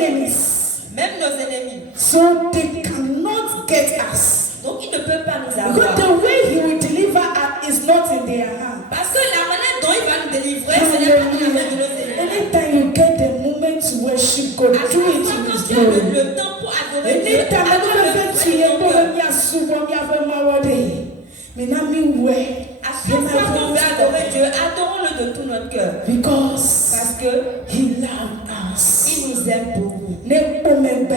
enemies. Même nos ennemis. So they cannot get us. Donc ils ne peuvent pas nous Because avoir. the way he will deliver us is not in their hand. Parce que la manière dont il va nous délivrer, ce n'est pas dans la main de nos ennemis. Anytime you get the moment to worship God, À chaque do it fois in quand His tu as glory. le temps pour adorer Dieu, Anytime I adore don't le even Dieu see de it, ton cœur. but you super, you have a mawade. Me na me way. À chaque fois qu'on veut adorer Dieu, adorons-le de tout notre cœur. Because Parce que He loved us. il nous aime beaucoup. Ne pomembe.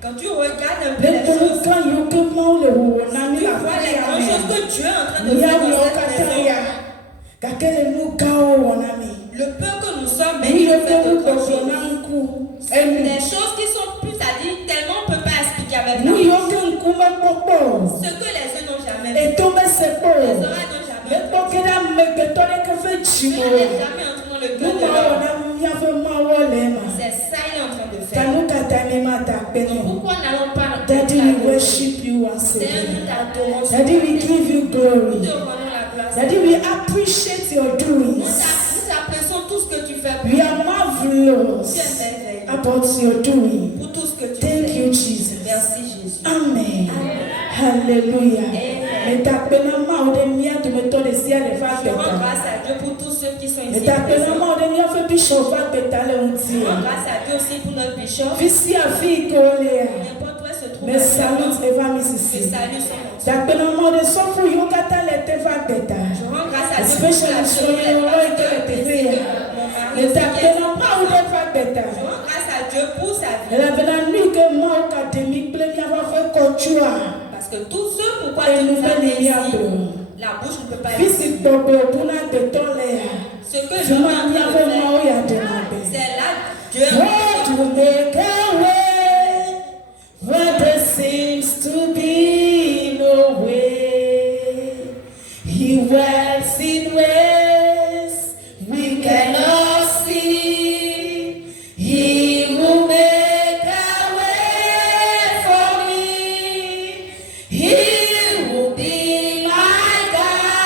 Quand tu regardes un peu Ne les choses, pomembe you ke maule wo na mi tu la vois les grandes choses que Dieu est en train de Ya faire mi dans o cette kataya. maison. Kakele nu kao wona mi. Le peu que nous sommes, mais Mi il yo nous fait ke de nu grandes ko choses. na nku. Des choses qui sont plus à dire, tellement on ne peut pas expliquer avec Nu nous. yo ke nku me popo. Ce que les yeux n'ont jamais vu, Et tombe se po. les oreilles n'ont jamais Me entendu. pokeda me ke tole ke fe Cela chimo. n'est jamais entré dans le Nu cœur de ma l'homme. wona mi ya fe mawole ma. C'est ça qu'il est en train de faire. Tanu katani ma ta Donc peno. pourquoi n'allons pas Daddy, we t'adorer? worship you once C'est un again. nous t'adorons. Daddy, we give you Nous glory. te rendons la gloire. Daddy, we appreciate your doings. Nous apprécions tout ce que tu fais pour We are nous. Tu marvelous es merveilleux about your doing. pour tout ce que tu Thank fais. you, Jesus. Merci Jésus. Amen. Amen. Hallelujah. Amen. Mais ta pena ma ode mia de me tole si ale fa Je rends beta. grâce à Dieu pour tous ceux qui sont Mais ici ta pena présents. ma ode mia fe bishop fa beta le Je unti. rends grâce à Dieu aussi pour notre bishop. Visi a fi ko le. N'importe où elle se trouve. Me salute eva Je misisi. salue son nom. Ta pena ma ode so fu yo kata le te fa beta. Je rends grâce à Dieu pour Especially la so chemise, you les like pasteurs, to ainsi be que here. mon mari Mais aussi ta qui est pena ma ode présent. fa beta. Je rends grâce à Dieu pour sa vie. Elle avait la nuit que moi académique plein y avoir fait contua. Parce que tout ce pourquoi Et Dieu nous nous a fait mis les liens ici, de. la bouche ne peut pas dire. Fils bobo puna de tolea. Ce que Je je m'en m'en y train de avait moi faire, ya de la paix. c'est là Dieu est en God train de will make a way where there seems to be no way. He works in ways we cannot see. He will make a way for me. He will be my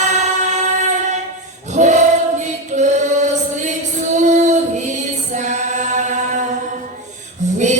guide. Hold me closely to His side. We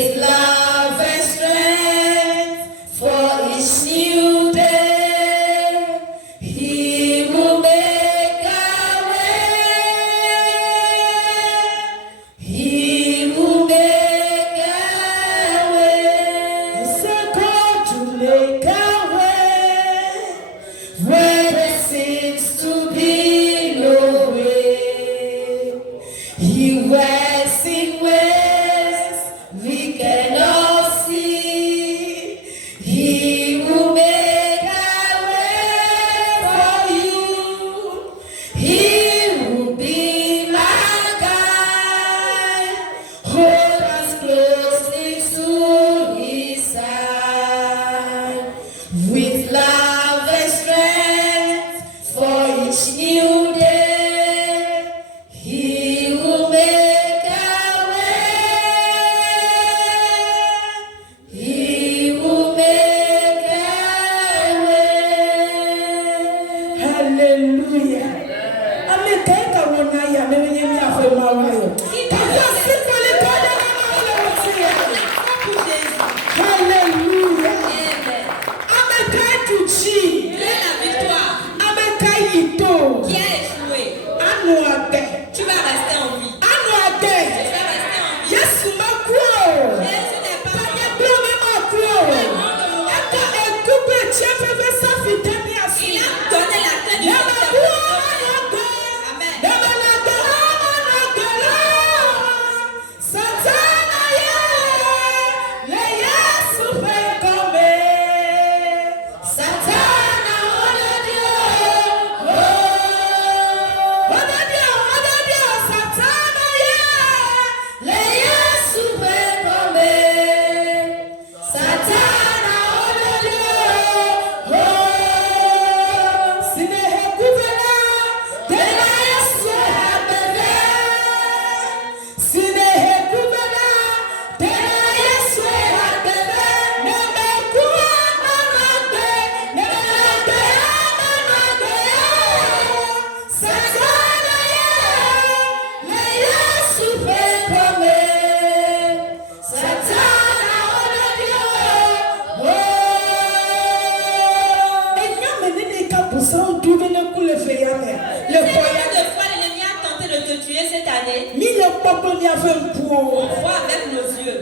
On voit avec nos yeux.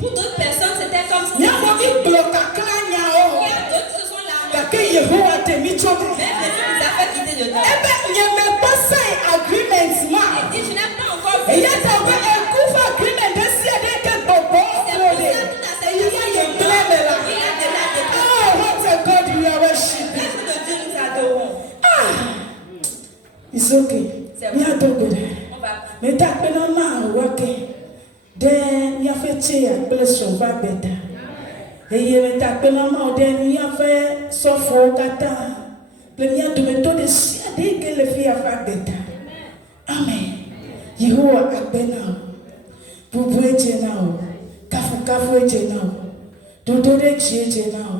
Pour d'autres personnes, c'était comme si. Il y a d'autres qui se sont là. Mais Jésus nous a fait quitter dedans. Il dit, je n'ai pas encore vu. It's okay. We are doing me tak pe na ma wake. Den ya fe che ya bless your va better. Eye me tak pe na ma den ya fe so fo kata. Le mi adu me to de si ade ke le fi ya va better. Amen. Yehowa akbena. Bubu eje na o. Kafu eje na o. Dodo de eje na o.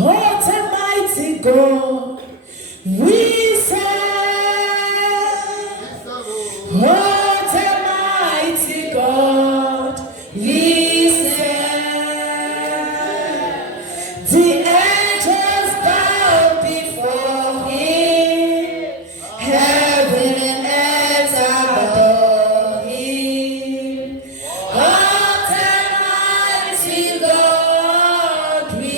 What a mighty God we serve. What a mighty God we serve. The angels bow before him. Heaven and earth adore him. What a mighty God we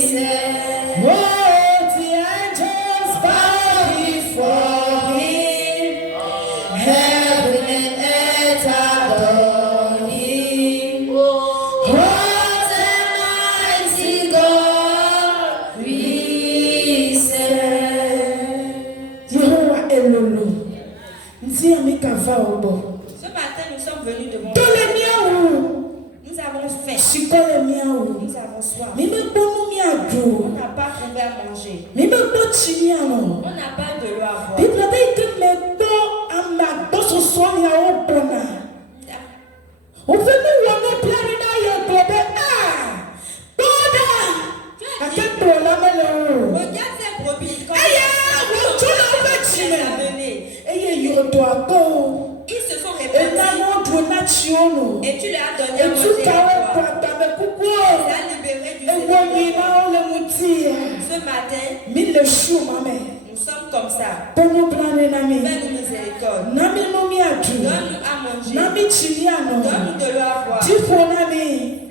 serve. Oh, the angels bow before him. Heaven and earth adore him. What a mighty God we serve. Yehowa elolo. Nti amika va obo. Ce matin, nous sommes venus devant. Tole miaou. Nous avons faim. Sikole miaou. Nous avons soif. Mime bonu miadu. On n'a pas trouvé à manger. Mime bochi miano. On n'a pas de l'eau à boire. Bible dit que me bo amagbo so so ni awo bona. O fe mi wo no plan na ye globe boda. Ake bola mele o. Regarde ces brebis. Aya, wo tu na fe chine. Eye yo do ago. Ils se sont E répandus. na no do na chiono. Et tu leur as donné E à tu manger. ka we à kwa boire. ta me kuku. Tu as libéré du E wo mi na o le mutia. Ce matin, Mi le chou mame. nous sommes comme ça. Bono plan na mi. Fais-nous miséricorde. Nami no mi adu. Donne-nous à manger. Nami chiliano. Donne-nous de l'eau à boire. Tifo nami.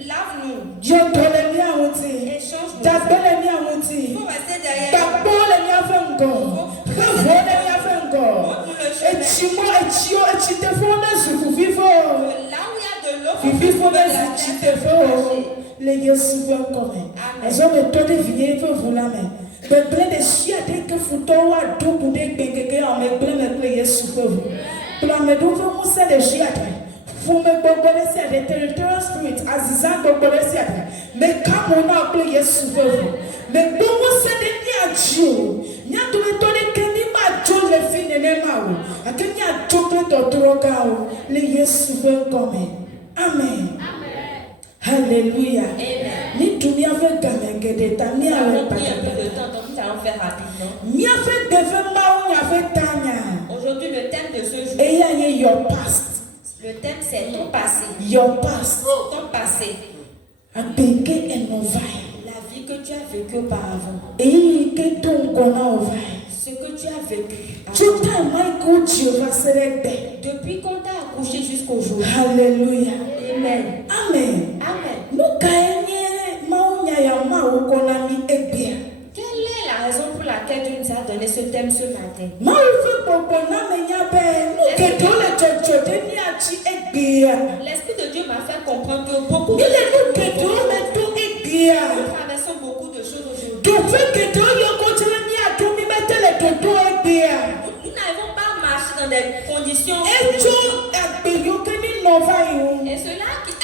Lave-nous. Yo tole mi awuti. Échange-nous. Tabele mi awuti. Il faut rester derrière. Tabole mi afengo. Kavole mi afengo. Montre-nous le chemin. Echimo echio echitefo na zufu vivo. Là où il y a de l'eau, Vivifo on peut na de la terre zichitefo. marcher. Le yesu ven kome. Ezo me tode vinye fe vulame. Beble de shia de ke futo wa dubu de gbengege o me ble me ple yesu fe vu. Pla me do fe musa de shia de. Fume gbogbo de sia de territorial spirit aziza gbogbo de sia de. Me kamo na ple yesu fe vu. Me gbogbo se de ni ajo. Nya to me tode ke ni ma jo le fi ne ne ma o. Ake ni ajo to droga o. Le yesu fe kome. Amen. Hallelujah. Amen. Ni tumia fe gamengede ta mi Nous ale avons pris un peu patata. de temps, donc nous allons faire rapidement. Mi afe deve ma o nya fe tanya. Aujourd'hui, le thème de ce jour, Eya ye your past. le thème c'est ton passé. Your past. Ton passé. Abenge enovai. La vie que tu as vécue auparavant. Eyi ke don gona ovai. Ce que tu as vécu. Chuta Michael Jehovah serede. Depuis qu'on t'a accouché jusqu'au jour. Hallelujah. Amen. Amen. Amen. Nuka enye ma o nya ya ma o gona mi ebia. Quelle est la raison pour laquelle Dieu nous a donné ce thème ce matin? Ma o fe gbogbo na me nya be. Nuke do le jojo de ni achi ebia. L'Esprit de Dieu m'a fait comprendre que beaucoup de Il est nous que Dieu me tout ebia. nous traversons beaucoup de choses aujourd'hui. Tu fais que Dieu y a continué à tout me mettre les dodo ebia. Nous n'arrivons pas à marcher dans des conditions. Et tu abeyo que ni nova yo. Et cela qui a,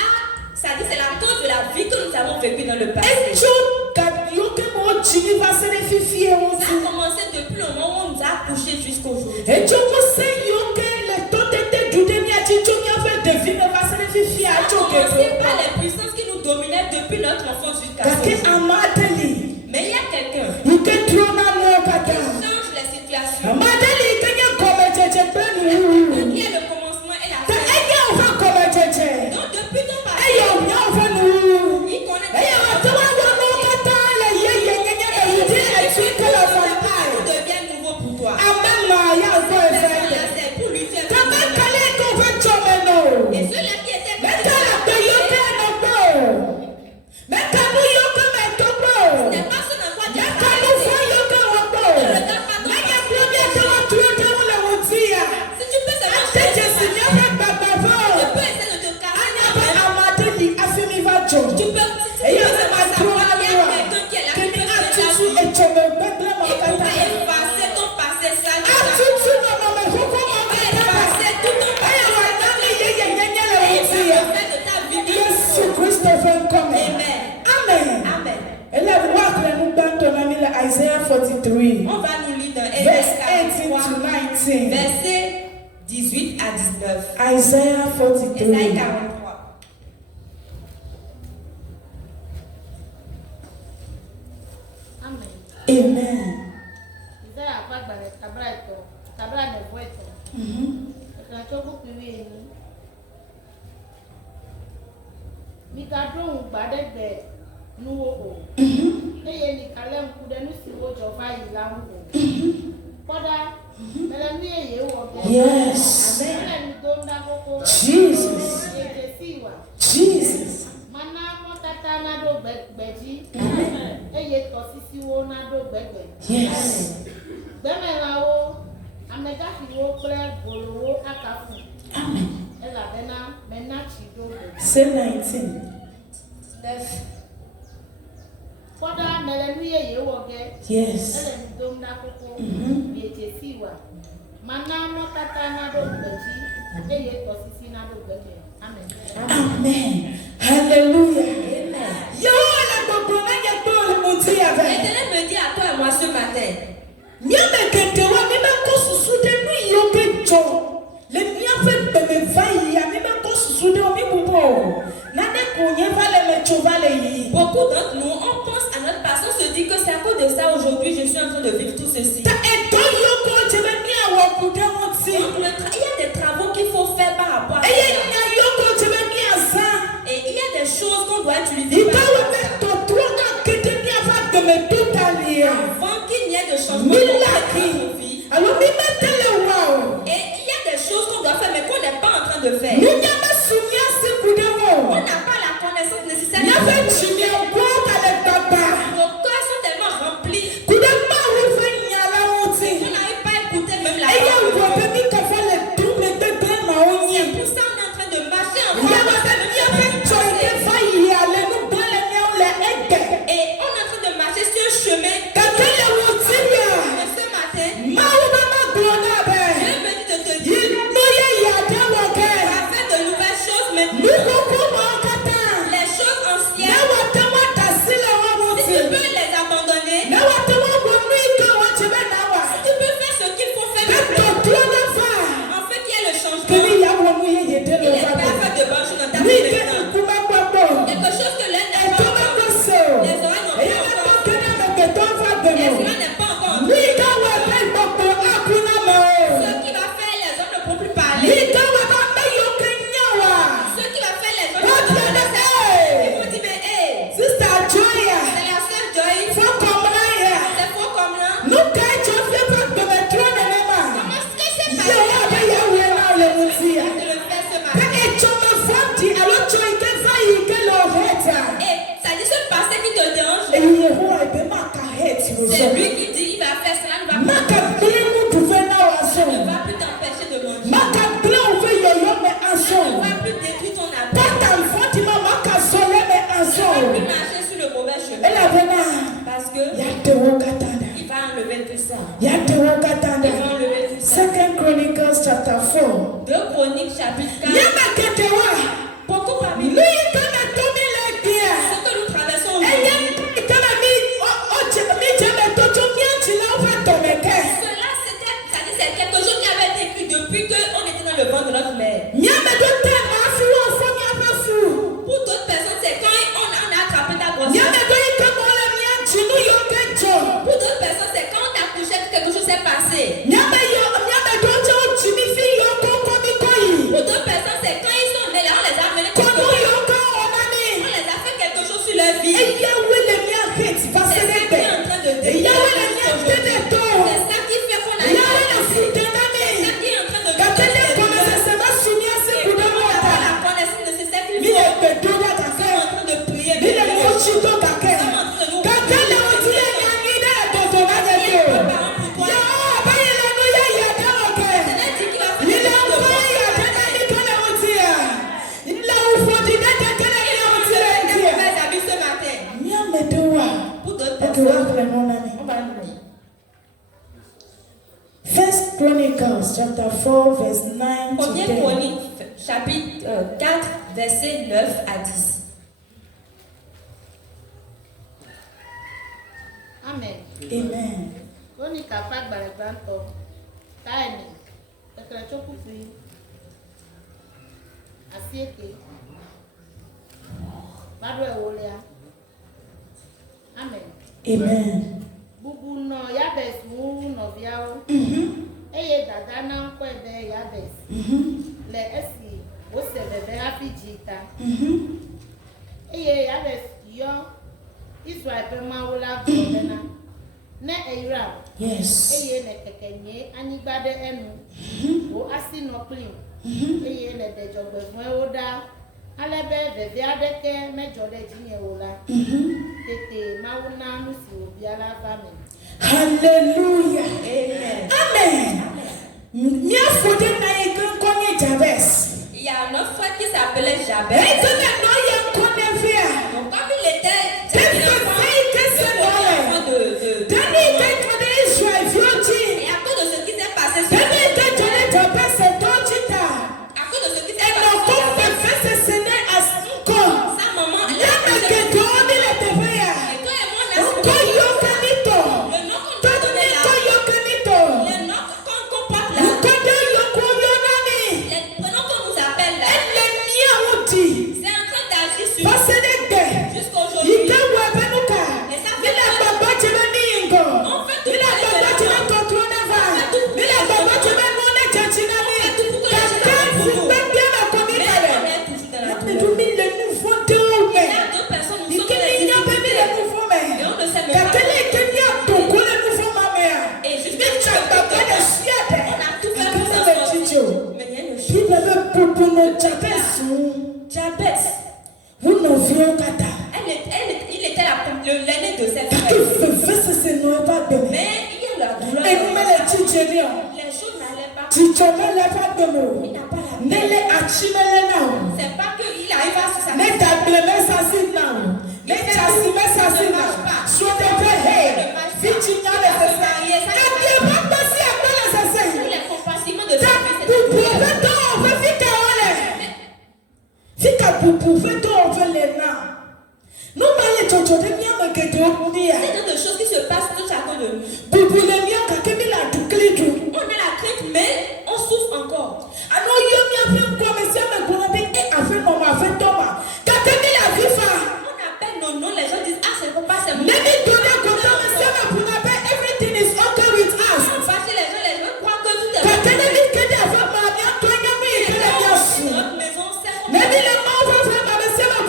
ça dit, c'est la cause de la vie que nous avons vécue dans le Et passé. tu gadio que mo chini va se le fifie Ça a aussi. commencé depuis le moment où on nous a accouchés jusqu'aujourd'hui. Et tu mo se yo que le temps de du demi a dit tu m'as fait deviner va se le fifie Ça a a tu commencé que. par les puissances qui nous dominaient depuis notre enfance jusqu'à Parce que aujourd'hui. amadeli. Mais il y a quelqu'un Il que trop na no qui kata. change les situations. Amadeli que ni comme jeje plenu. Qui est le commencement et la Ta fin. enya o fa comme jeje. Donc depuis ton passé, Eyo nya o fa nu. il connaît Eyo to wa wo no kata le ye ye nye nye le yidi e tu que la fa. tout devient nouveau pour toi. Amen ma ya 18 à 19. Isaiah 43. Ésaïe 43. Amen. Amen. Isaiah apa gbara tabra ito. Tabra ne bo ito. Ekran choku piwi ni. Mi ka dohun gbadegbe nuwo o. Eye ni kalem kude nu siwo jova yi lamu o. Koda mele mi eye wo ge. Yes. Mele mi dom da koko. Jesus. Eye siwa. Jesus. Mana mo tata na do gbeji. Eye to sisi wo na do gbegbe. Yes. Gbemelawo amega fi wo kple golowo akafu. Amen. Elabena mena chi do gbe. Say 19. 9. Koda mele nu ye wo ge. Yes. Ele mi dom da koko. Eye siwa. Mana mo tata na do gbeji. Eye to sisi na do gbegbe. Amen. Amen. Hallelujah. Amen. L'Éternel me dit à toi et moi ce matin. Beaucoup d'entre nous, on pense à notre passé, on se dit que c'est à cause de ça aujourd'hui je suis en train de vivre tout ceci. Il y a des travaux qu'il faut faire par rapport à ça. Et il y a des choses qu'on doit utiliser avant qu'il n'y ait de changement dans notre vie. Et il y a des choses qu'on doit faire mais qu'on n'est pas en train de faire. On n'a pas la connaissance nécessaire. Nos cœurs sont tellement remplis qu'on n'arrive pas à écouter même la parole. C'est pour ça qu'on est en train de marcher en train et on est en train de marcher sur un chemin. Mais ce matin, Dieu me dit de te dire faire de nouvelles choses maintenant. Les choses anciennes, si tu peux les abandonner, tu peux faire ce qu'il faut faire maintenant. En fait, il y a le changement. Il est prêt à faire de bonnes choses dans ta vie maintenant. Quelque chose que l'un n'a pas encore. Les oreilles n'ont pas encore. Les yeux n'est pas encore entendu. Ce qui va faire les hommes ne pourront plus parler. Ce qui va faire les hommes ne pourront plus parler. Ils vont dire mais hey, c'est la sœur Joy. C'est faux comme là. Comment est-ce que c'est passé? De le faire ce matin. Et ça dit ce passé qui te dérange. C'est lui qui dit il va faire cela, ne va plus t'empêcher de manger. Ne va plus détruire ton appel. Ne va plus marcher sur le mauvais chemin. Parce que il va enlever tout ça. Il va enlever tout ça. 2 Chronicles chapter 4. 2 Chroniques chapitre 4. Beaucoup parmi nous, ce que nous traversons aujourd'hui, cela c'est quelque chose qui avait été écrit depuis qu'on était dans le ventre de notre mère. Pour d'autres personnes, c'est quand on a attrapé ta grossesse. Pour d'autres personnes, c'est quand on t'a couché que quelque chose s'est passé. Pour d'autres personnes, c'est quand ils sont nés là, on les a amenés quelque part. On les a fait quelque chose sur leur vie. C'est ça qui est en train de détruire aujourd'hui. C'est ça qui fait qu'on a été. C'est ça qui est en train de et comme on n'a pas la connaissance nécessaire qu'il faut, nous sommes en train de prier. Nous sommes en train de nous First Chronicles chapter 4 verse 9 to 1er 10. Chronique chapitre 4 verset 9 à 10. Amen. Amen. Oni kapa gbara granto. Taini. Ekra choku fi. Asieke. Badwe Olia. Amen. Amen. Bubu no Yabes mu no biao. Eye dada na nkwe be Yabes. Le esi wo se bebe happy jita. Eye Yabes yo Israel pe ma wola godena. Ne eira. Yes. Eye ne kekenye anigbade enu. Wo asi no clean. Eye ne de jogbe fun oda. Alebe bebe adeke mejo de jinye wola. Tete mauna nusi obiara amen. Hallelujah. Amen. Amen. Mia fode na yekan konye Jabez. Il y a un autre frère qui s'appelait Jabez. Et tu ne no yekan via. Donc comme il était De Israël vioti. et à cause de ce qui s'est passé De Jabez c'est Dojita. à cause de ce qui s'est Et passé non comme de fait ce n'est as encore. sa maman elle Ya me que doni le tevea. et toi et moi on a Ko yo kanito. le nom qu'on t'a donné là Ko yo kanito. le nom qu'on porte là Ko de yo ko yo nani. les prénoms qu'on nous appelle là Elle mia oti. c'est en train d'agir sur Parce que jusqu'aujourd'hui ika wa benuka. et ça Bila fait baba chema ningo. on fait tout Bila pour baba aller chema de totro neva. Bila baba chema nona chachina ni. tout pour que les gens Kaka pour nous. si bien la mais communale. on est toujours dans la Mais douleur. tu mets le nouveau de Il y a deux personnes nous sommes dans les et difficultés et on ne sait même pas et jusqu'à ce que on a tout fait pour s'en sortir mais il y a une chose Jabez il était l'aîné de ses frères mais il y a la douleur les choses n'allaient pas il n'a pas la paix c'est pas qu'il arrive à sa pour les compassiments de sa vie c'est des choses qui se passent tout à côté de nous on a la crainte mais on souffre encore on appelle nos noms les gens disent ah c'est pas c'est moi fâché les gens croient que tout est bon notre maison c'est Maybe the mouth of him and the same of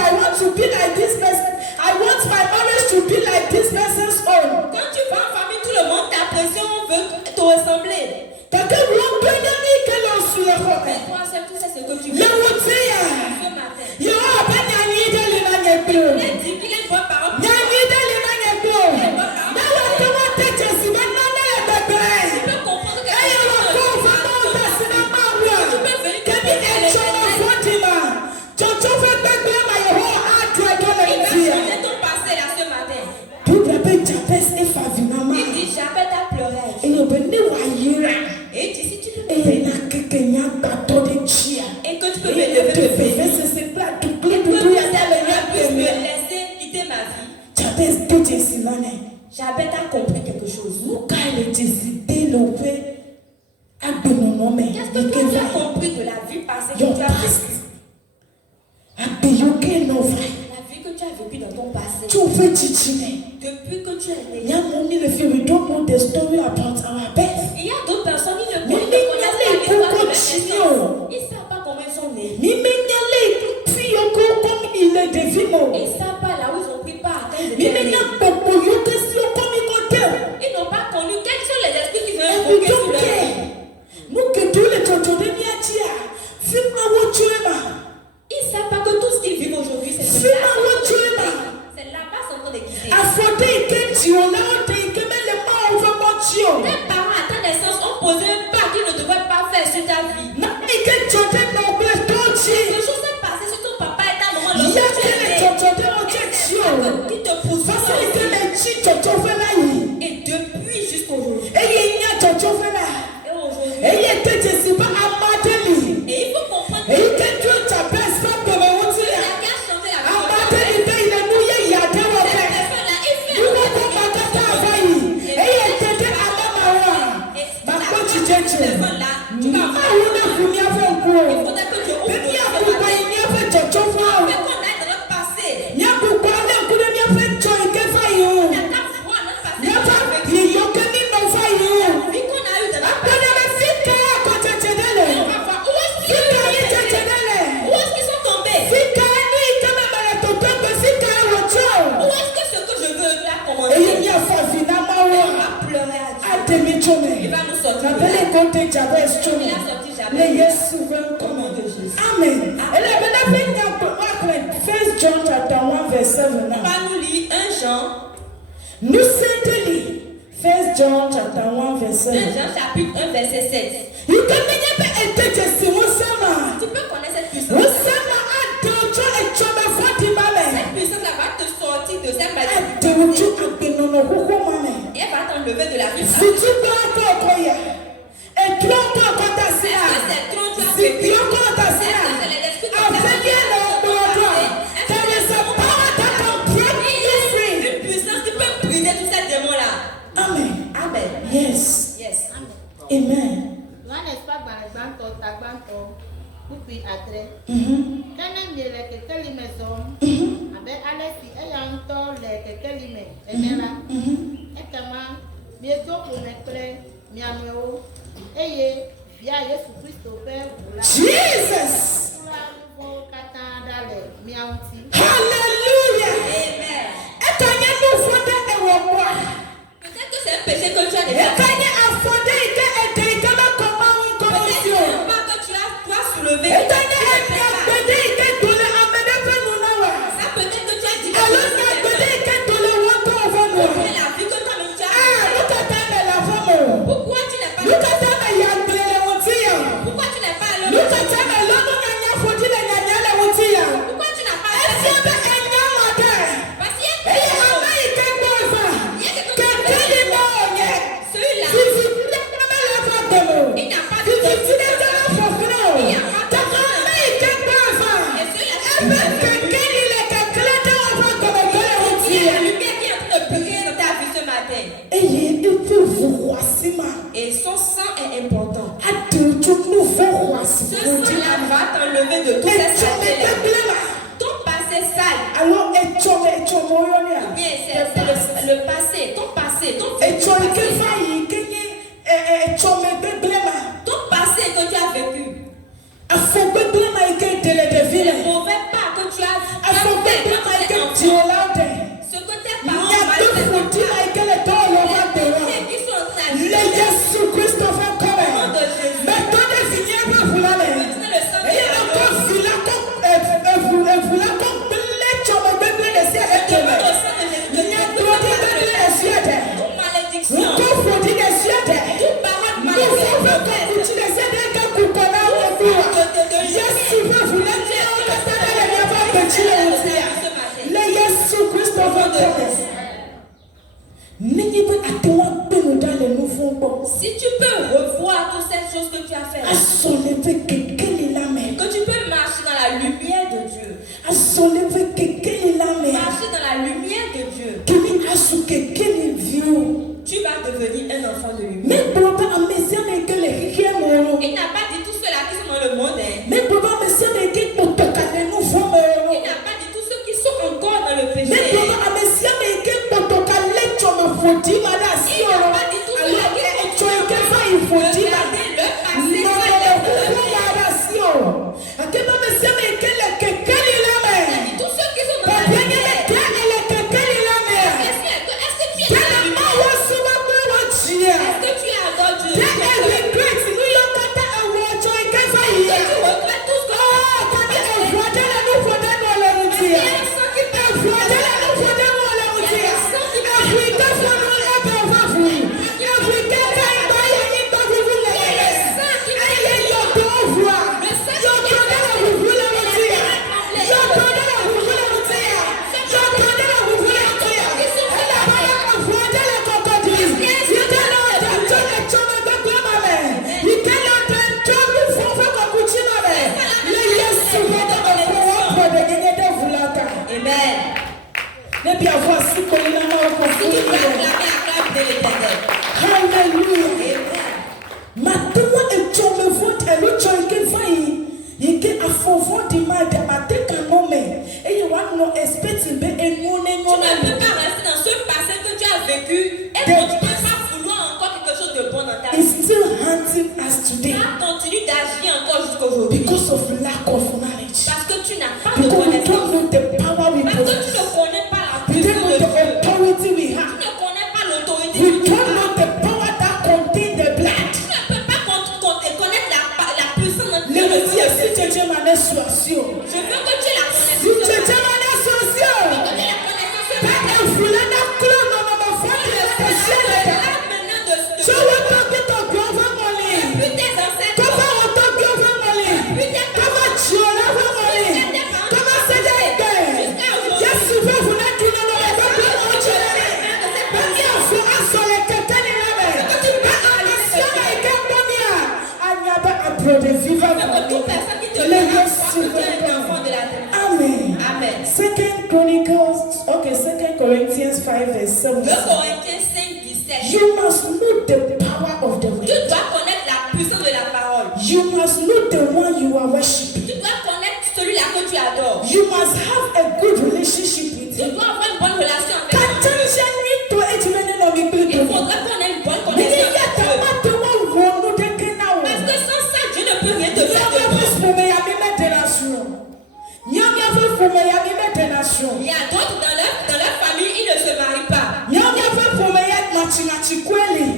I want to be like this person. I want my marriage to be like this person's own. quand tu vas en famille tout le monde t'apprécie on veut te ressembler mais toi seul tu sais ce que tu veux ce matin il a dit qu'il est bonne parole tu peux comprendre que tu peux venir te poser il va changer ton passé là ce matin il dit Jabez t'a pleuré et il dit si tu peux me bénir et que tu peux me lever de bénir et que tu puisses me laisser quitter ma vie Jabez a compris quelque chose qu'est-ce que tu as compris de la vie passée que tu as vécue la vie que tu as vécue dans ton passé depuis que tu es né il y a d'autres personnes qui ne connaissent pas l'histoire de leur naissance ils ne savent pas comment ils sont nés ils ne savent pas là où ils ont pris part quand ils étaient nés ils n'ont pas connu quels sont les esprits qui veulent invoquer sur leur vie ils ne savent pas que tout ce qu'ils vivent aujourd'hui c'est là-bas sont en train de quitter tes parents à ta naissance ont posé un pas qu'ils ne devraient pas faire sur ta vie quelque chose s'est passé sur ton papa et ta maman lorsque tu es né qui te pousse et depuis jusqu'aujourd'hui et aujourd'hui et il faut comprendre que la gare chantait la vie faudrait que tu ouvres ton cœur. Qu'on aille dans notre passé. On n'a qu'à voir notre passé. Vu qu'on a eu dans notre passé. On va voir où est-ce qu'ils sont tombés. Où est-ce que ce que je veux là commencer? On va pleurer à Dieu. Il va nous sortir. Il a sorti Jabez. Comment de Jésus. Amen. First John chapter 1 verse 7. On va nous lire 1 Jean. Nous certainly. First John chapter 1 verse 7. 1 Jean chapitre 1 verset 7. Tu peux connaître cette puissance. Cette puissance-là va te sortir de cette maladie. Et elle va t'enlever de la vie. Est-ce que c'est trop toi qui as fait? Est-ce que c'est l'esprit qui t'a fait? Une puissance qui peut briser tous ces démons-là. Amen. Amen. Yes. Yes. Amen. Puis après, quand on est là, quelqu'un lui met son, avec Alexis, et un temps, quelqu'un lui met, et là, et comment, bientôt pour mes clés, miameo, et via Jésus-Christ au Père, Jesus. Hallelujah. Amen. Peut-être que c'est un péché que tu as déjà fait. Peut-être que tu as soulevé. Ça peut-être que tu as dit que tu as la vie que toi-même tu as fait. Pourquoi tu n'es pas allé? Pourquoi tu n'es pas allé? Pourquoi tu n'as pas allé? Parce qu'il y a celui-là. Il n'a pas de et son sang est important. Ce sang-là va t'enlever de tout ces saletés-là. Ton passé sale. Alors, Bien, c'est le passé. Ton passé. Ton passé que tu as vécu. Les mauvais pas que tu as fait quand tu es enfant. Ce que tes parents ont fait. Si tu peux revoir toutes ces choses que tu as faites, que tu peux marcher dans la lumière de Dieu, marcher dans la lumière de Dieu, tu vas devenir un enfant de lumière. Il n'a pas dit tous ceux-là qui sont dans le monde. Il n'a pas dit tous ceux qui sont encore dans le péché. Il n'a pas dit tous ceux-là qui Est-ce que tu adores Dieu? bon dans ta It's vie. still haunting us today Ça continue d'agir encore jusqu'aujourd'hui. because of lack of knowledge. Parce que tu n'as pas de Because we don't connaissance. know the power we Parce que tu possess. ne connais pas la We don't puissance know de the Dieu. authority we Tu have. ne connais pas l'autorité We que tu don't as. know the power that contains the blood. Tu ne peux pas connaître la puissance de Le Dieu. Dieu, si tu es mané soisio. Je veux que tu la connaisses. Si tu es mané soisio. Que tu la connaisses ce Pas matin. un foulana clou, maman, femme, Tu la seras prochaine. maintenant de Je veux pas que ton grand va mourir. Puis tes ancêtres. Comment on t'a bien va mourir? Comment tu l'as va mourir? Comment c'est des Yes, tu veux vous n'êtes qu'une homme, mais pas que mon Dieu. Pas bien, faut assoler quelqu'un de la mer. Pas en mission avec un bonnier. Agnaba a brother vivant. Que toute personne qui te Le verra Yes, croire tu que tu es un veux. enfant de la terre. Amen. Amen. 2 Chronicles, okay, 2 Corinthians 5 verse 7. 2 Corinthiens 5, 17. You must know the power of the Tu word. dois connaître la puissance de la parole. You must know the one you are worshiping. Tu dois connaître celui-là que tu adores. You must have a good relationship with Tu him. dois avoir une bonne relation avec Dieu. Katanja nito ejimene no Il mibilito. faudrait qu'on ait une bonne Ni connexion ya avec Dieu. tamate wa wonu de kenawo. Parce que sans ça, Dieu ne peut rien te faire de Nyamya bon. fume ya mime denation. Nyamya fume ya mime denation. Il y a d'autres dans leur famille, ils ne se marient pas. Nyamya fume ya machinachi kweli.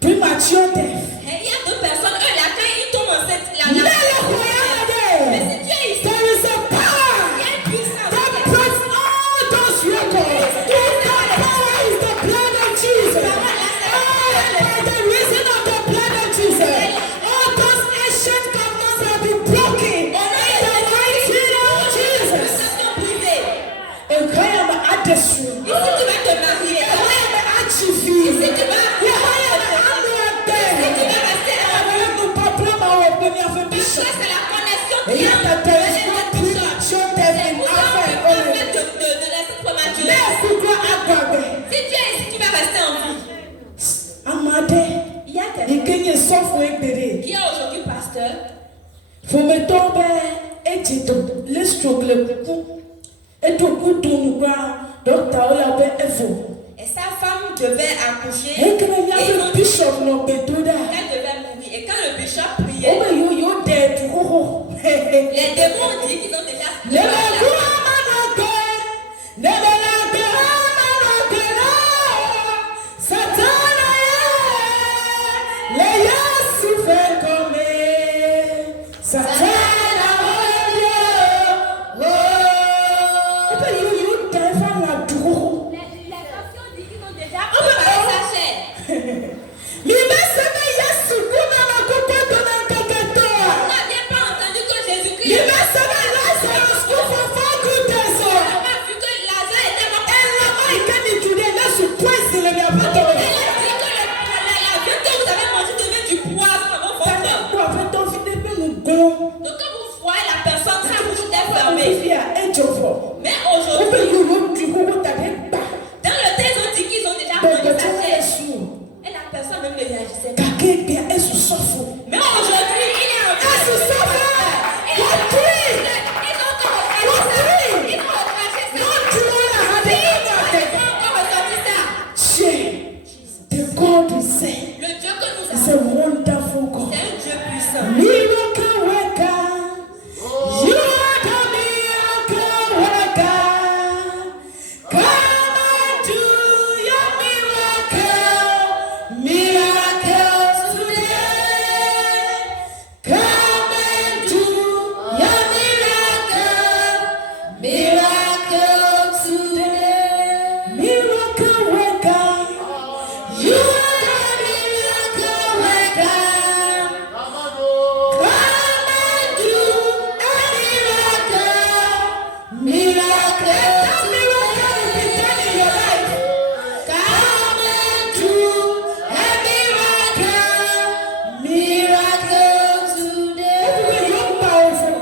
Premature death. Et il y a d'autres personnes, eux, là, quand ils tombent enceinte, Nele koyana mais de. si tu es ici, There is a power il y a une puissance. that breaks all those records. That power is the blood of Jesus. By the reason of the blood of Jesus, all those ancient covenants have been broken. In the mighty name of Jesus. And I am at the stream. Ici, tu vas te marier. I am at Chifi. Ici, tu vas I am at Parce que c'est la connexion Et il y a qui ta téléphone premature death in Africa. de naissance prématurée. Si tu es ici, tu vas rester en vie. Amade, Il y a quelqu'un ikenye software bere. qui est aujourd'hui pasteur. Fometombe ejito le stroke le ku. Eto ku tonu kwa doctor oya be efo. Et sa femme devait accoucher. E kene ya Et be bishop no bedoda. elle devait mourir. Et quand le bishop priait, Obe yo de tu ho. les démons ont dit qu'ils ont déjà Never go amanoke. Never la be amanoke no. Satana ye. Le yesu fe kome. Satana oye. Oh. Obe yo de fa la tu ho. Les nations disent qu'ils ont déjà préparé sa chair. Mi me me yesu kuna na ko pe do na keketo. On n'avait pas entendu que Jésus-Christ Mi me avait me Lazarus ku for 4 good days. On a vu que Lazare était mort. Ella mai kani today na su twice le mi apato. Elle a dit que la viande que vous avez mangée devient du poison dans votre ventre. Pour avoir ton fidèle me nous gon. Donc quand vous voyez la personne, sa bouche est On fermée. vit à Ejofo. Mais On aujourd'hui, peut you du coup ta de ba. dans le texte, on dit qu'ils ont déjà Donc mangé tu sa es chair. sous. Et la personne même ne réagissait pas. Kake bien est sous sofu. Mais aujourd'hui, il est en train Est sous sofu. Ils ont What recraché ça. Not to la hade. Ils ont encore ressorti ça. She. The God we say Le Dieu que nous is a avons, wonderful God. c'est un Dieu puissant. Miracle worker. You are the miracle worker. Come and do your miracle today. Come and do your miracle today. Miracle worker. You are the miracle worker. Come and do a miracle. Miracle. That miracle will be done in your life. Come and do a miracle today. You're powerful.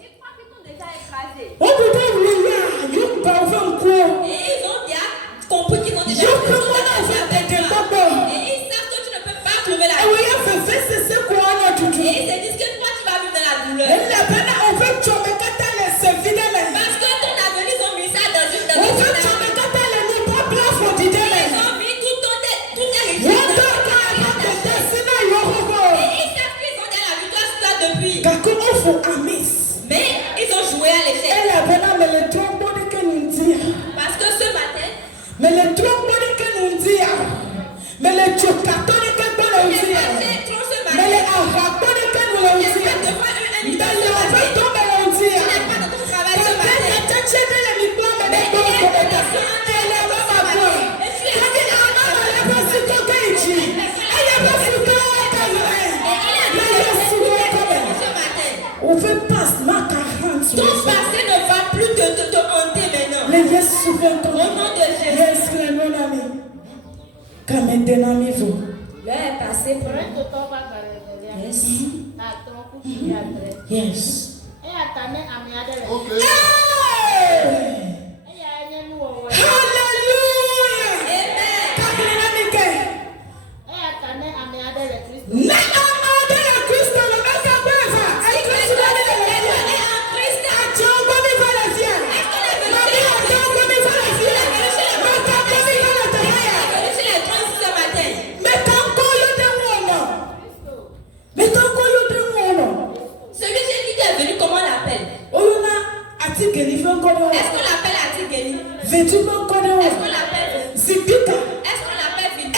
Ils croient qu'ils sont déjà écrasés. What would they really? You're powerful. Et ils ont bien compris qu'ils ont déjà You fait come tout on ça over avec the toi. bubble. Et ils savent que tu ne peux pas trouver la And we have a face to say, go on to Et do. ils se disent que toi tu vas vivre dans la douleur. And la pena over chomekata le sevidele. Parce que ton avenir, ils ont mis ça dans une Over dans chomekata le ni pas blanc for the Ils devil. ont mis tout tes What richesses. the Ton passé ne va plus te hanter maintenant. Au nom de Jésus. L'heure est passée pour nous. Yes. Yes. Okay. Est-ce qu'on l'appelle Atigeli? Est-ce qu'on l'appelle Zipita? Est-ce qu'on l'appelle Vini?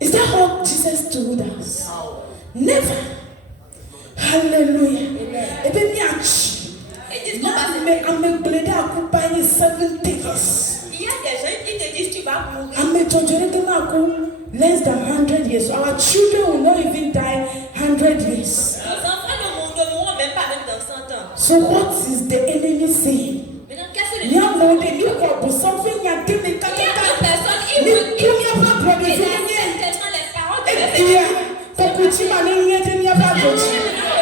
Is that what Jesus told us? Never. Hallelujah. I'm a blade occupying 70 years. Il y a des gens qui te disent tu vas mourir. Less than 100 years. Our children will not even die 100 years. Nos enfants ne mourront même pas même dans 100 ans. So what is the enemy saying? Maintenant, qu'est-ce que Il y a personne qui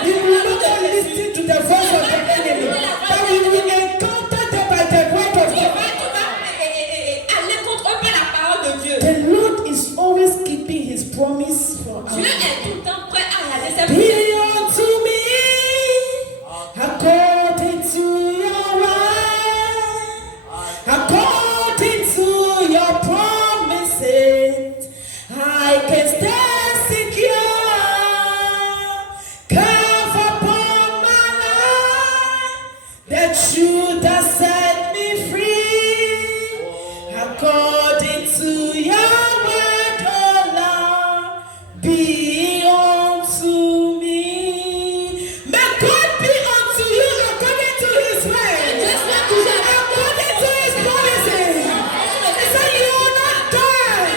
you will not listen to the voice of the enemy, but we will encounter them by the word of God. The Lord is always keeping his promise for us. Be unto me according to your word, according to your promises. I can stand secure. You that set me free, according to your word, oh Lord, be unto me. May God be unto you according to his word, according to his promises. So you will not die.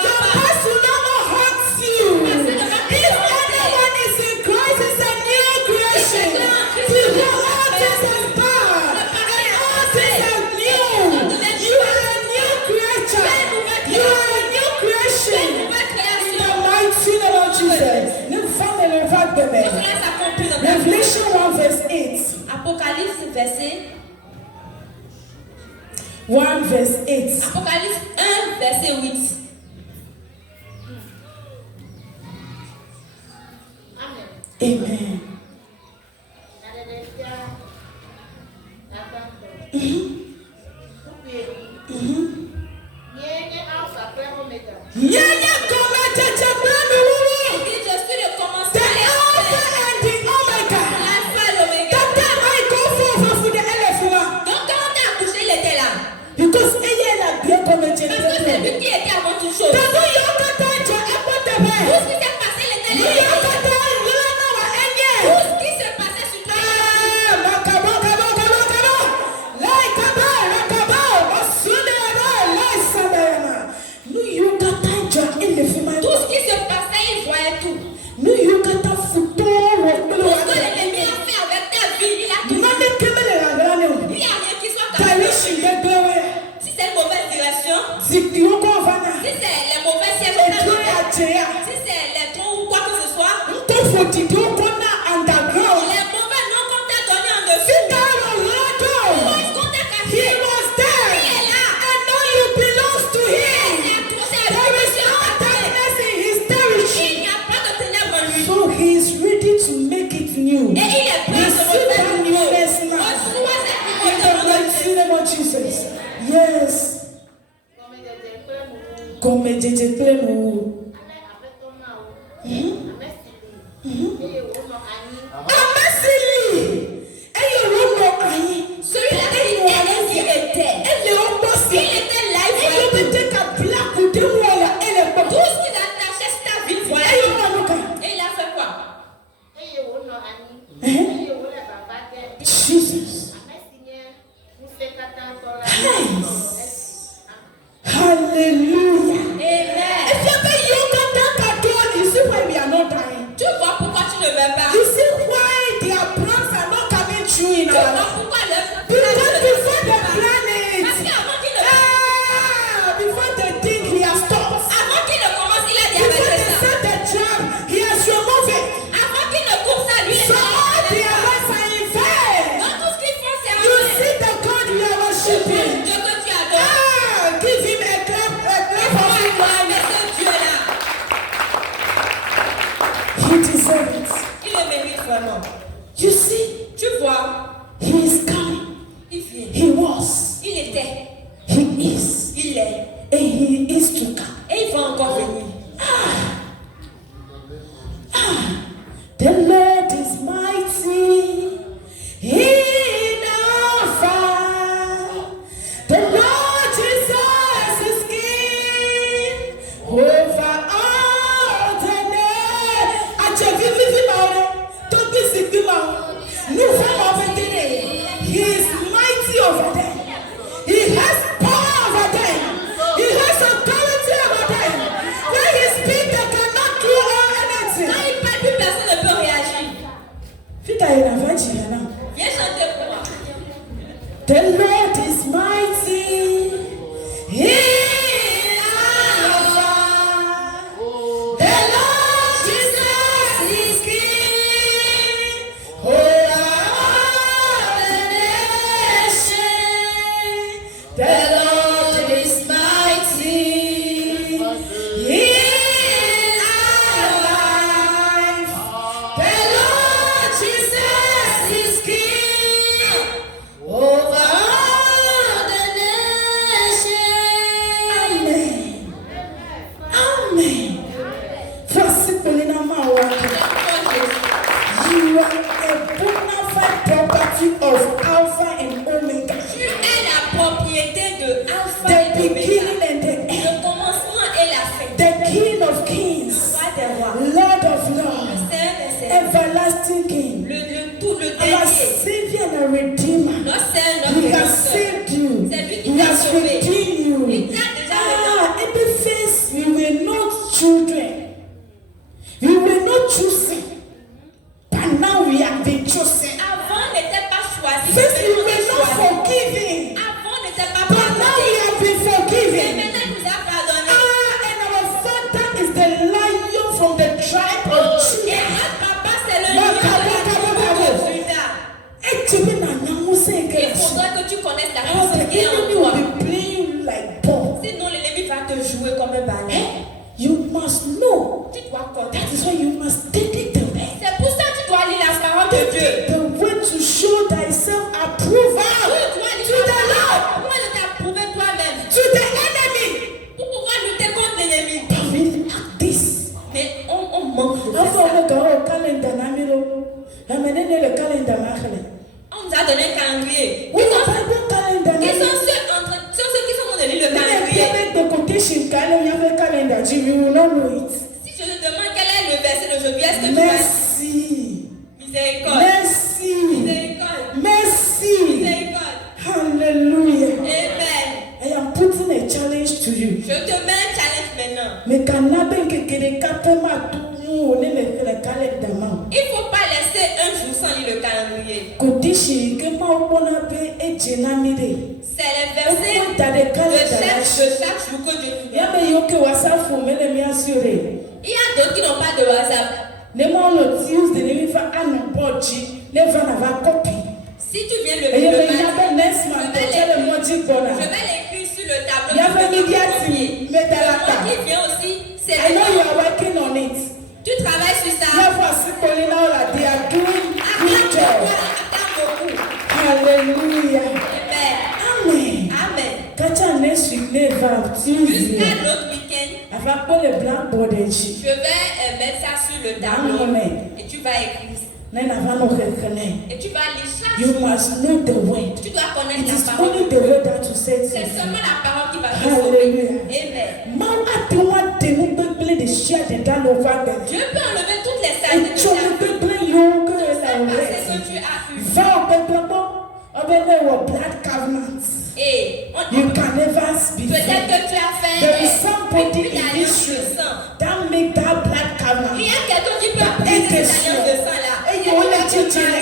Your past will not haunt you. If anyone is in Christ, it's a new creation. Revelation 1 verse 8. Apocalypse verset. 1 verse 8. Apocalypse 1, verset 8. Amen. You see, tu vois, he is coming. Il vient. He was. Il était. He is. Il est. And he is to come. Et il va encore venir. The Lord is mighty in Alpha. The Lord Jesus is King over all the earth. He is mighty over them. He has power over them. He has authority over them. When he speaks, they cannot do anything. Quand il parle, plus personne ne peut réagir. Viens chanter pour moi. The Lord is mighty in Alpha. The Lord Jesus is King over all the nation. The Lord is mighty in our life. The Lord Jesus is King over all the nation. Amen. Amen. First, Paulina Mawaka, you are a bona fide property of Alpha and Omega, Tu es la propriété de Alpha the et beginning Omega. and the end, Le commencement et la fin. the King of Kings, Roi des rois. Lord of Le Lords, Seigneur des seigneurs. everlasting King, Tout le our dernier. Savior and our Redeemer. Notre Seigneur, He notre has Rédempteur. saved you. C'est lui qui He t'a has sauvé. redeemed you. Il t'a déjà Ever since we were not children, we were not chosen, but now we have been chosen. Avant, on n'était pas choisi. Since we Maintenant, on were est not choisi. forgiven, Avant, on n'était pas but now we pardonné. have been Mais forgiven. maintenant, il nous a pardonné. And our Father is the lion from the tribe of Et Judah. notre papa, c'est le lion de la tribu de Judas. Et tu veux n'en annoncer Il quelque chose. faudrait que tu connaisses la Oh, chose the qui est en enemy toi. will be te mets un challenge maintenant. Mais quand on a bien que les capes ma tout nous on est les calèches d'amant. Il faut pas laisser un jour sans lire le calendrier. Kodishi que ma on be et jenamide. C'est les versets de chaque jour que Dieu nous donne. Ya me yo que WhatsApp faut me le mi assurer. Il y a d'autres qui n'ont pas de WhatsApp. Ne mo le Tuesday ne mi fa anu boji ne va na va copy. Si tu viens le Et matin, je vais l'écrire sur le tableau. Il y avait media team, mais dans la table. Qui vient aussi, c'est I know you are working on it. Tu travailles sur ça. La voici Paulina là, they are doing good job. Hallelujah. Amen. Amen. Quand tu next week, jusqu'à l'autre week-end, je vais mettre ça sur le tableau. Et tu vas écrire. Et tu vas lire chaque you jour. must know the word. Tu dois connaître It is la parole. only the word that you say. C'est seulement la parole qui va te sauver. Hallelujah. Amen. Dieu peut enlever toutes les saletés de ta vie. Parce que tu as eu. Et you can never speak. Peut-être que tu as fait. There is somebody in l'alliance this de room sang. that make that blood covenant. Il y a quelqu'un qui peut briser cette alliance de sang là. And you will let you tell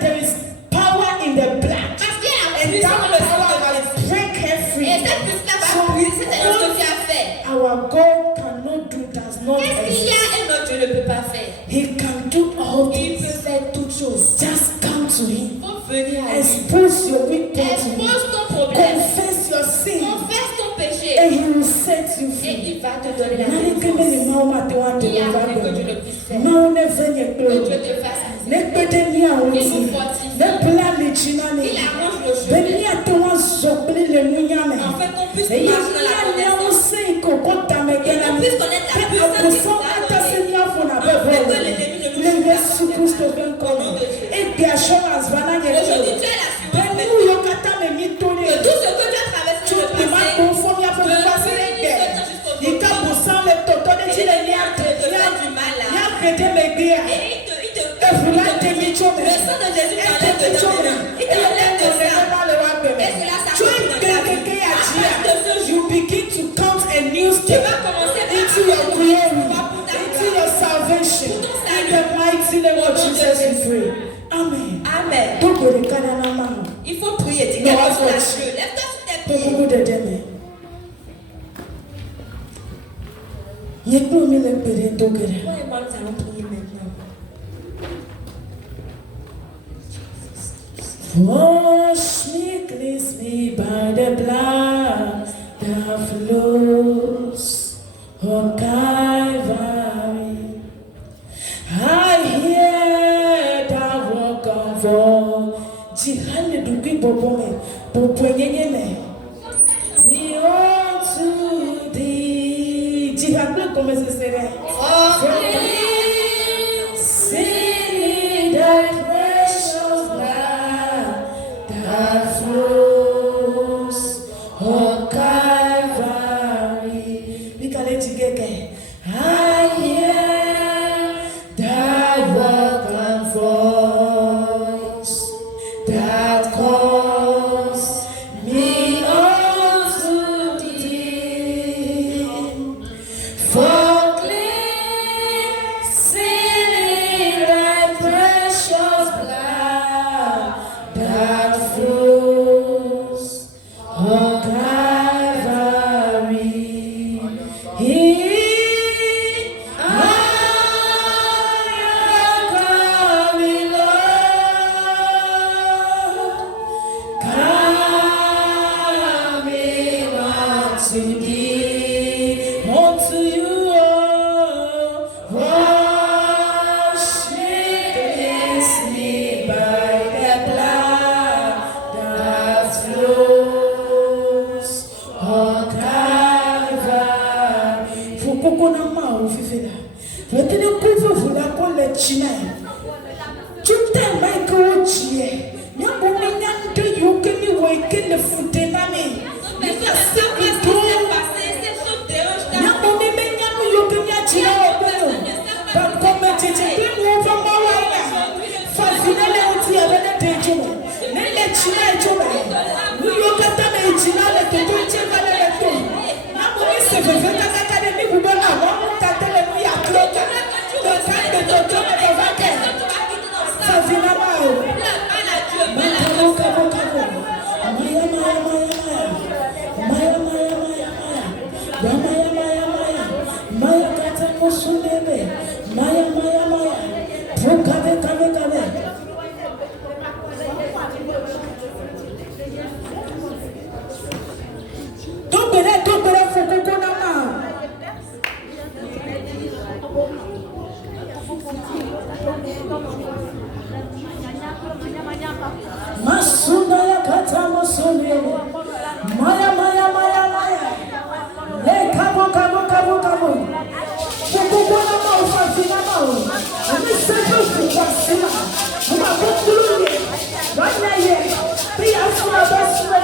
there is power in the blood. Parce qu'il y a la And puissance that dans le sang power de will Jésus. break her free. Et cette puissance va briser cette alliance que tu as fait. Our God cannot do, does not Qu'est-ce qu'il y exist. a et notre Dieu ne peut pas faire? He can do all Il peut things. faire toutes choses. Just come to Him. Faut venir à lui. Expose your weak point to Him. Expose ton problème. Confess your sin. Confesse ton péché. And He will set you Et free. il va te donner la Nani délivrance. keme ni mauma te wa te Il y a wa rien que te. Dieu ne puisse faire. Mauma ne venye Que klo. Dieu te fasse Ne pete ni a Il wuti. nous fortifie. Ne pla ni china ni. Il arrange nos cheveux. Beni a te wa zokli le munyame. En fait, qu'on puisse E ya marcher dans la ni a connaissance. se iko kota me Et gena qu'on ni. puisse connaître la Pe puissance qui akoso nous a ata se donnée. ni afo na En be fait, bo. que l'ennemi ne nous Le joue Yesu pas. Kristo ben Au nom kono. de Jésus. E bi assurance bana nye Aujourd'hui, ko. tu as l'assurance Benu maintenant yo kata me mi tole. que tout ce que tu as traversé Tu dans le te ma passé, confond ya fe fasi le ge. Ika busan le toto de et chile ni il ate. te fait du mal là. Ya pete me bia. Et il te Le sang le sang de Jésus t'enlève de dedans. Il t'enlève de ça. Et cela s'accomplit dans ta vie. À partir de ce jour, you begin to count a new tu step vas commencer par into your glory, pour ta into gloire. your salvation. Pour ton In salut. the mighty name Au of nom de Jesus we Jésus. pray. Amen. Amen. Togo de kanana mama. Il faut prier. Dis Non, quelque chose à faut- Dieu. Lève-toi sur tes Togo pieds. de deme. Yeklo mi le pere togere. Toi et moi, nous allons prier maintenant. Wash me, cleanse me by the blood that flows on Calvary. I hear that walk on for Jihane Dubi Bobome, Bopoyeneme. We ought to thee. Jihane come se sere. Sin that precious blood that flows on Calvary. We can let you get there. I hear that welcome voice that calls me unto thee. For cleansing thy precious blood that flows on Calvary. Unto you, oh, wash me, cleanse me by the blood that flows on Calvary. Faut qu'on a marre, Fifela. Je te dis qu'on veut vous la colle les chimères. Tu t'aimes, Michael Chie. Nyambo minyante yoke mi weke le fute na mi. Nika sipi to. Nyambo mi menyamu yoke mi achira obeno. Bakome tete kemu ova mawana. Fafina le uti ya bene tejume. Nele china ejume. Nuyoka tame ichina le tutu icheka le leto. Masunebe, Maya, Maya, Maya, Pukabe, Kabe, Kabe. Don't be there for Coconama. Masundaya Katamo Sunebe, Maya, Maya, Maya, Maya. Le Cabo, Cabo, Cabo, Cabo. Coconama, Fafinama. And the central Fukasima. Who are both doing it. Right now, yeah. They are for a best friend.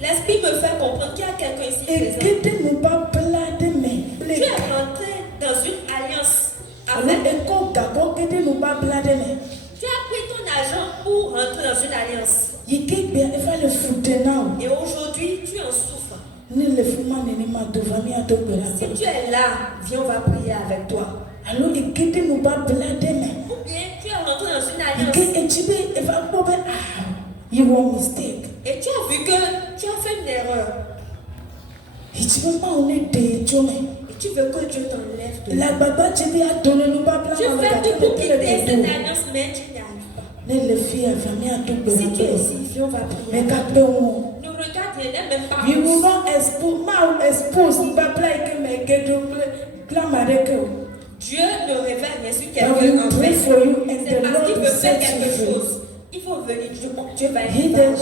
L'esprit me fait comprendre qu'il y a quelqu'un ici présent. Tu es rentré dans une alliance avec... Tu as pris ton argent pour rentrer dans une alliance. Et aujourd'hui, tu en souffres. Si tu es là, viens, on va prier avec toi. Ou bien tu es rentré dans une alliance. Et tu as vu que tu as fait une erreur. Et tu veux que Dieu t'enlève de là. Tu fais tout pour quitter cette alliance, mais tu n'y arrives pas. Si tu es ici, viens, on va prier. Ne regarde rien, même pas. Dieu ne révèle rien sur quelqu'un en fait. C'est parce qu'il veut faire quelque chose. Il faut venir, Dieu va aider.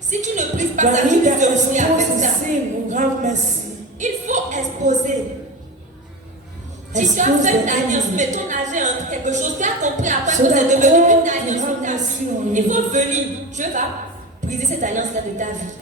Si tu ne prises pas ça, tu peux te mourir avec ça. Il faut exposer. Si tu as fait une alliance, mais ton argent est entre quelque chose, tu as compris après que c'est devenu une alliance. Il faut venir. Dieu va briser cette alliance-là de ta vie.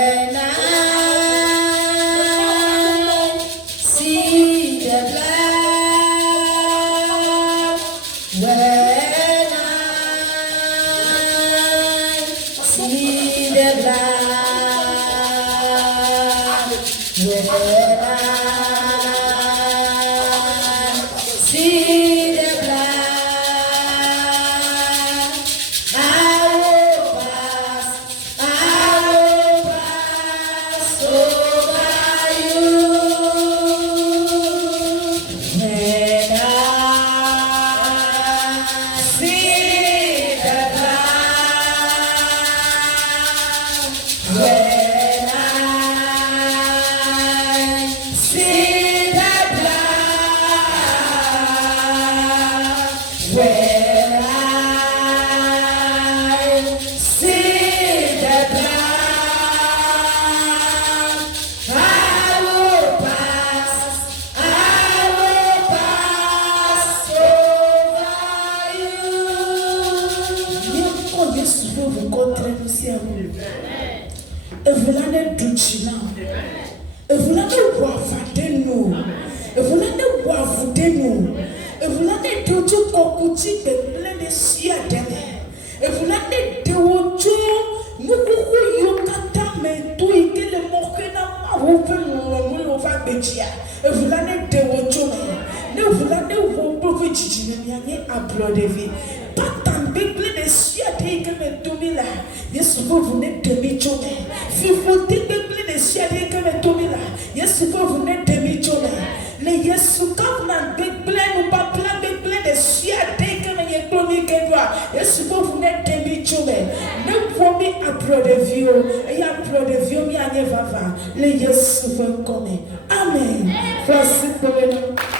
When I see aider nous. Et vous l'avez dit, tu cocoutier de plein de siens d'aimer. Et vous l'avez dit, nous pouvons y kata mais tout et que le moquer n'a pas ouvert le va bétia. Et vous l'avez dit, nous vous l'avez ouvert Gigi à bloc de vie. Pas tant de plein de siens que me tomber là. Yes, vous n'êtes demi-journée. Si vous dites plein de siens que me tomber là. Yes, vous n'êtes demi-journée. Les yes, quand vous n'avez plein ou pas plein de siens que me y tomber que toi. Yes, vous n'êtes demi-journée. Ne promis à bloc de vie. Et à bloc de vie, il y a un vava. Les yes, vous connaissez. Amen. Voici pour le nom.